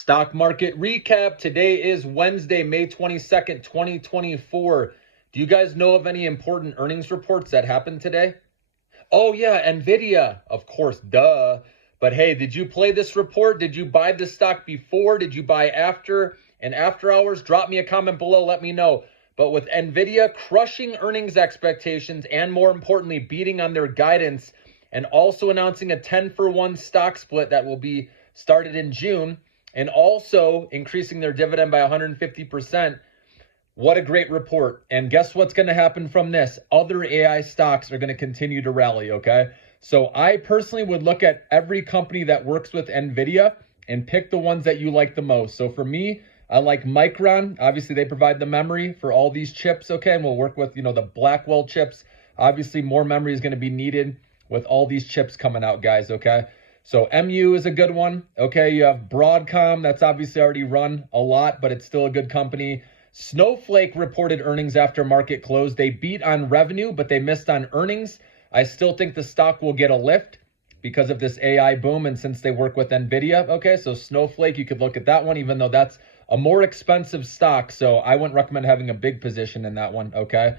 Stock market recap. Today is Wednesday, May 22nd, 2024. Do you guys know of any important earnings reports that happened today? Oh yeah, NVDA, of course, duh. But hey, did you play this report? Did you buy the stock before? Did you buy after and after hours? Drop me a comment below, let me know. But with NVIDIA crushing earnings expectations and more importantly, beating on their guidance and also announcing a 10-for-1 stock split that will be started in June, and also increasing their dividend by 150%. What a great report. And guess what's going to happen from this? Other AI stocks are going to continue to rally, okay? So I personally would look at every company that works with NVIDIA and pick the ones that you like the most. So for me, I like Micron. Obviously, they provide the memory for all these chips, okay? And we'll work with, the Blackwell chips. Obviously, more memory is going to be needed with all these chips coming out, guys, okay? So MU is a good one. Okay, you have Broadcom. That's obviously already run a lot, but it's still a good company. Snowflake reported earnings after market close. They beat on revenue, but they missed on earnings. I still think the stock will get a lift because of this AI boom and since they work with NVIDIA. Okay, so Snowflake, you could look at that one, even though that's a more expensive stock. So I wouldn't recommend having a big position in that one, okay?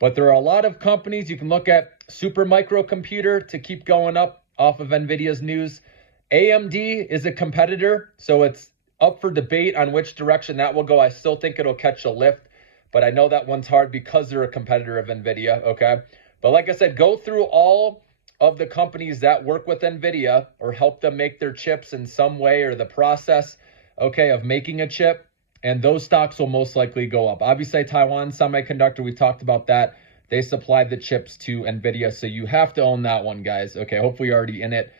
But there are a lot of companies. You can look at Super Microcomputer to keep going up off of NVIDIA's news. AMD is a competitor, so it's up for debate on which direction that will go. I still think it'll catch a lift, but I know that one's hard because they're a competitor of NVIDIA, okay? But like I said, go through all of the companies that work with NVIDIA or help them make their chips in some way or the process, okay, of making a chip, and those stocks will most likely go up. Obviously, Taiwan Semiconductor, we talked about that. They supplied the chips to NVIDIA, so you have to own that one, guys. Okay, hopefully you're already in it.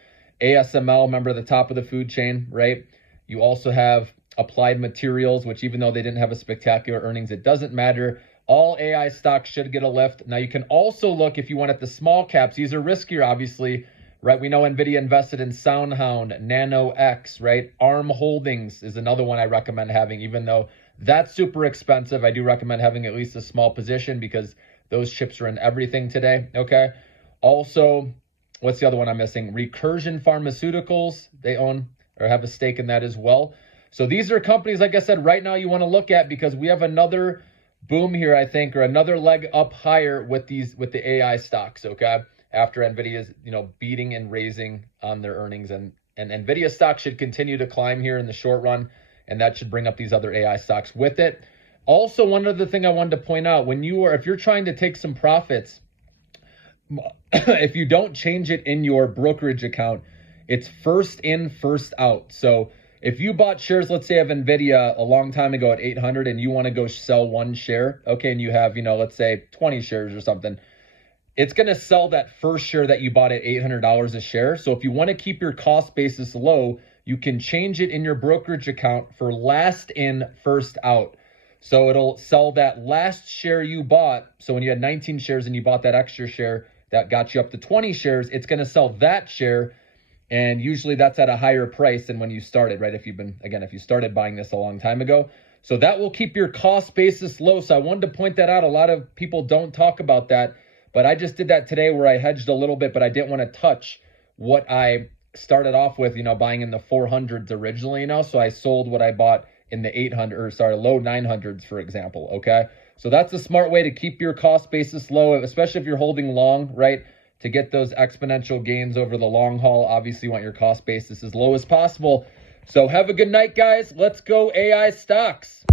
ASML, remember the top of the food chain, right? You also have Applied Materials, which even though they didn't have a spectacular earnings, it doesn't matter. All AI stocks should get a lift. Now, you can also look, if you want, at the small caps. These are riskier, obviously, right? We know NVIDIA invested in SoundHound, NanoX, right? ARM Holdings is another one I recommend having, even though that's super expensive. I do recommend having at least a small position because those chips are in everything today, okay? Also, what's the other one I'm missing? Recursion Pharmaceuticals, they own or have a stake in that as well. So these are companies, like I said, right now you want to look at because we have another boom here, I think, or another leg up higher with the AI stocks, okay? After NVIDIA's, beating and raising on their earnings. And NVIDIA stock should continue to climb here in the short run, and that should bring up these other AI stocks with it. Also, one other thing I wanted to point out, if you're trying to take some profits, if you don't change it in your brokerage account, it's first in, first out. So if you bought shares, let's say of NVIDIA a long time ago at 800 and you want to go sell one share, okay, and you have, let's say 20 shares or something, it's going to sell that first share that you bought at $800 a share. So if you want to keep your cost basis low, you can change it in your brokerage account for last in, first out. So it'll sell that last share you bought. So when you had 19 shares and you bought that extra share that got you up to 20 shares, it's going to sell that share. And usually that's at a higher price than when you started, right? If you started buying this a long time ago. So that will keep your cost basis low. So I wanted to point that out. A lot of people don't talk about that, but I just did that today where I hedged a little bit, but I didn't want to touch what I started off with, buying in the 400s originally, so I sold what I bought in the low 900s, for example, okay? So that's a smart way to keep your cost basis low, especially if you're holding long, right? To get those exponential gains over the long haul, obviously you want your cost basis as low as possible. So have a good night, guys. Let's go AI stocks.